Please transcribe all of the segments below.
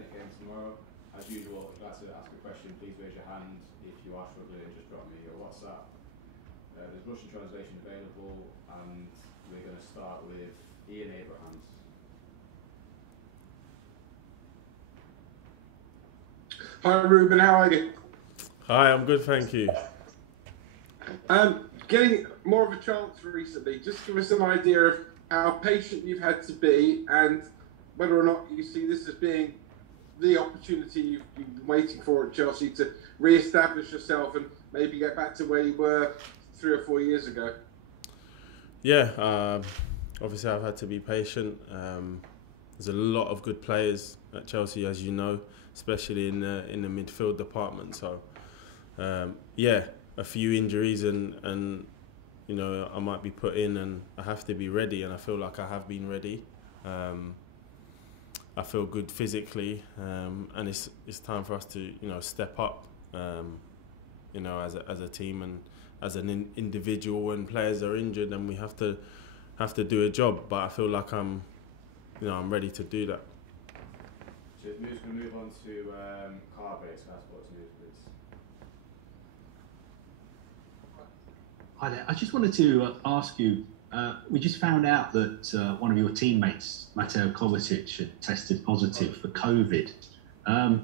Zenit game tomorrow. As usual, if you'd like to ask a question, please raise your hand. If you are struggling, just drop me your WhatsApp. There's Russian translation available, and we're going to start with Ian Abrahams. Hi Ruben, how are you? Hi, I'm good, thank you. Getting more of a chance recently, just give us an idea of how patient you've had to be and whether or not you see this as being the opportunity you've been waiting for at Chelsea to re-establish yourself and maybe get back to where you were 3 or 4 years ago. Yeah, obviously I've had to be patient. There's a lot of good players at Chelsea, as you know, especially in the midfield department. So, yeah, a few injuries and you know, I might be put in and I have to be ready, and I feel like I have been ready. I feel good physically, and it's time for us to, you know, step up, you know, as a team and as an individual. When players are injured, and we have to do a job. But I feel like I'm ready to do that. We're just going to move on to Carver, Sky Sports News, please. Hi there. I just wanted to ask you, we just found out that one of your teammates, Mateo Kovacic, had tested positive for COVID. I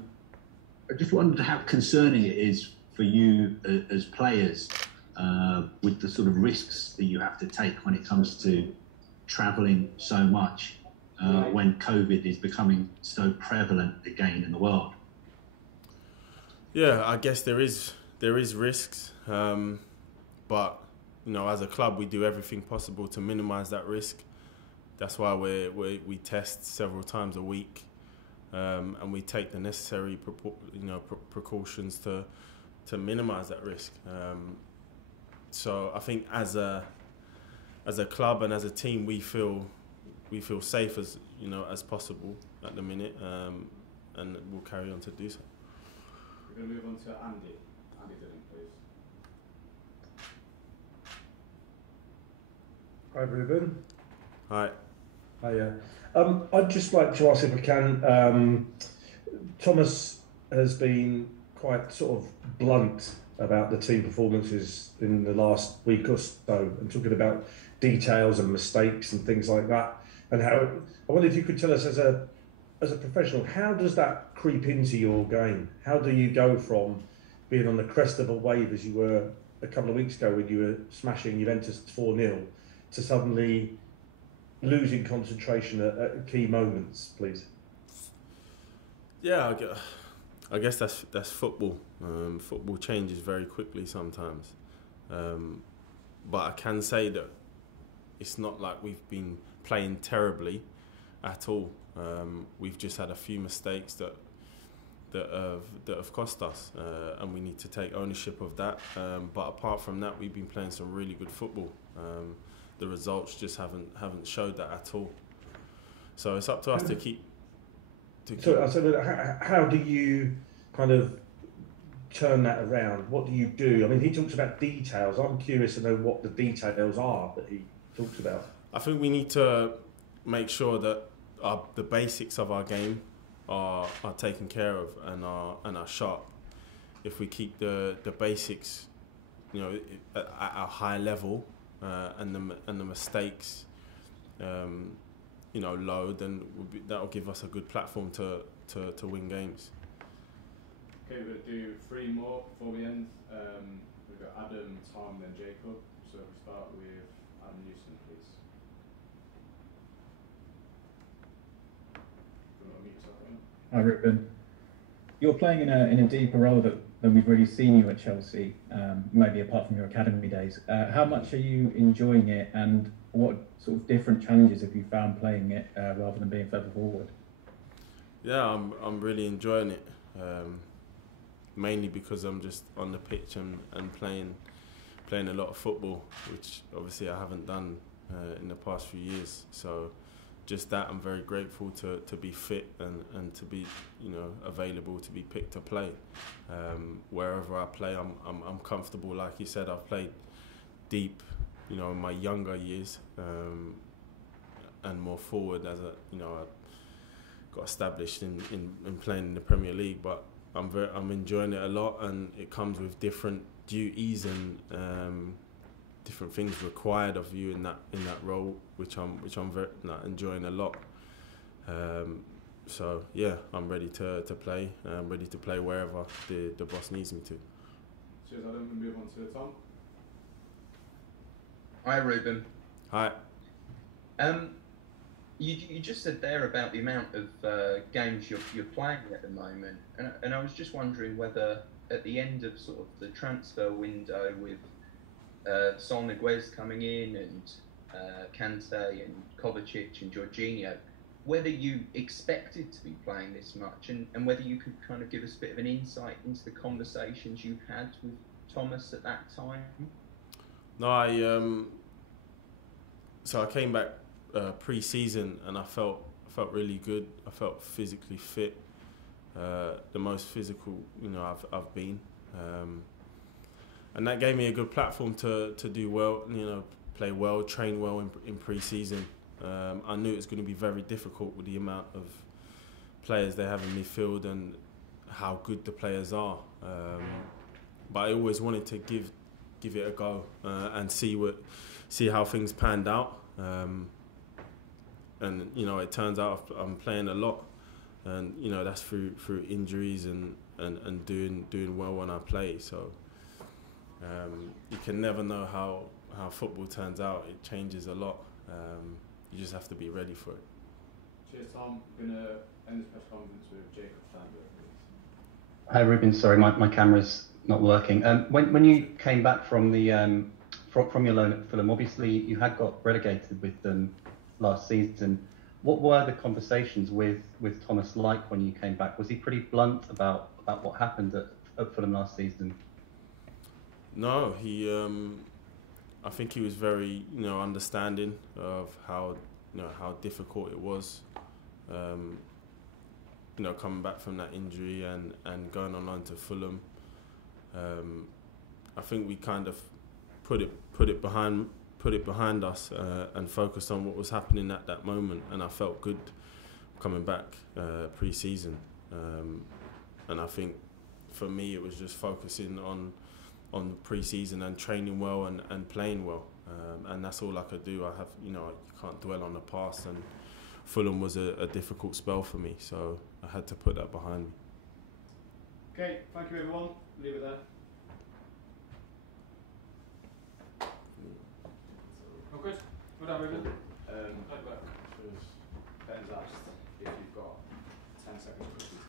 just wondered how concerning it is for you as players with the sort of risks that you have to take when it comes to travelling so much when COVID is becoming so prevalent again in the world. Yeah, I guess there is risks, but you know, as a club, we do everything possible to minimise that risk. That's why we test several times a week, and we take the necessary precautions to minimise that risk. So I think as a club and as a team, we feel safe as possible at the minute, and we'll carry on to do so. We're going to move on to Andy. Andy Dillon, please. Hi Ruben. Hi. Hiya. I'd just like to ask if I can. Thomas has been quite sort of blunt about the team performances in the last week or so, and talking about details and mistakes and things like that. And how, I wonder if you could tell us as a professional, how does that creep into your game? How do you go from being on the crest of a wave as you were a couple of weeks ago when you were smashing Juventus 4-0 to suddenly losing concentration at key moments, please? Yeah, I guess that's football. Football changes very quickly sometimes, but I can say that it's not like we've been playing terribly at all. We've just had a few mistakes that have cost us, and we need to take ownership of that. But apart from that, we've been playing some really good football. The results just haven't showed that at all. So it's up to us to keep. So how do you kind of turn that around? What do you do? I mean, he talks about details. I'm curious to know what the details are that he talks about. I think we need to make sure that the basics of our game are taken care of and are sharp. If we keep the basics, you know, at a high level, and the mistakes, you know, low, then that will give us a good platform to win games. Okay, we're going to do 3 more before we end. We've got Adam, Tom, then Jacob. So we start with Adam Newson, please. Do you want to unmute yourself, Adam? Hi Ruben. You're playing in a deeper role than we've really seen you at Chelsea, maybe apart from your academy days. How much are you enjoying it, and what sort of different challenges have you found playing it rather than being further forward? Yeah, I'm really enjoying it, mainly because I'm just on the pitch and playing a lot of football, which obviously I haven't done in the past few years. So just that, I'm very grateful to be fit and to be, you know, available to be picked to play. Wherever I play, I'm comfortable. Like you said, I've played deep, you know, in my younger years, and more forward as I got established in playing in the Premier League. But I'm enjoying it a lot, and it comes with different duties and different things required of you in that role, which I'm very enjoying a lot. So yeah, I'm ready to play. I'm ready to play wherever the boss needs me to. Cheers, Adam. We move on to Tom. Hi, Ruben. Hi. You just said there about the amount of games you're playing at the moment, and I was just wondering whether at the end of sort of the transfer window with Son Aguez coming in and Kante and Kovacic and Jorginho, whether you expected to be playing this much, and whether you could kind of give us a bit of an insight into the conversations you had with Thomas at that time. No, so I came back pre-season and I felt really good. I felt physically fit, the most physical I've been, and that gave me a good platform to do well. Play well, train well in pre-season. I knew it was going to be very difficult with the amount of players they have in midfield and how good the players are. But I always wanted to give it a go and see how things panned out. And it turns out I'm playing a lot, and that's through injuries and doing well when I play. So you can never know how football turns out. It changes a lot. You just have to be ready for it. Cheers, Tom. We're going to end this press conference with Jacob Steinberg, please. Hi, Ruben. Sorry, my camera's not working. When you came back from the from your loan at Fulham, obviously you had got relegated with them last season. What were the conversations with Thomas like when you came back? Was he pretty blunt about what happened at Fulham last season? No, I think he was very understanding of how difficult it was. Coming back from that injury and going on loan to Fulham. I think we kind of put it behind us and focused on what was happening at that moment, and I felt good coming back pre-season. And I think for me it was just focusing on pre-season and training well and playing well, and that's all I could do. You can't dwell on the past, and Fulham was a difficult spell for me, so I had to put that behind me. Okay, thank you everyone. Leave it there. Oh, good. Good, Ruben. Ben's asked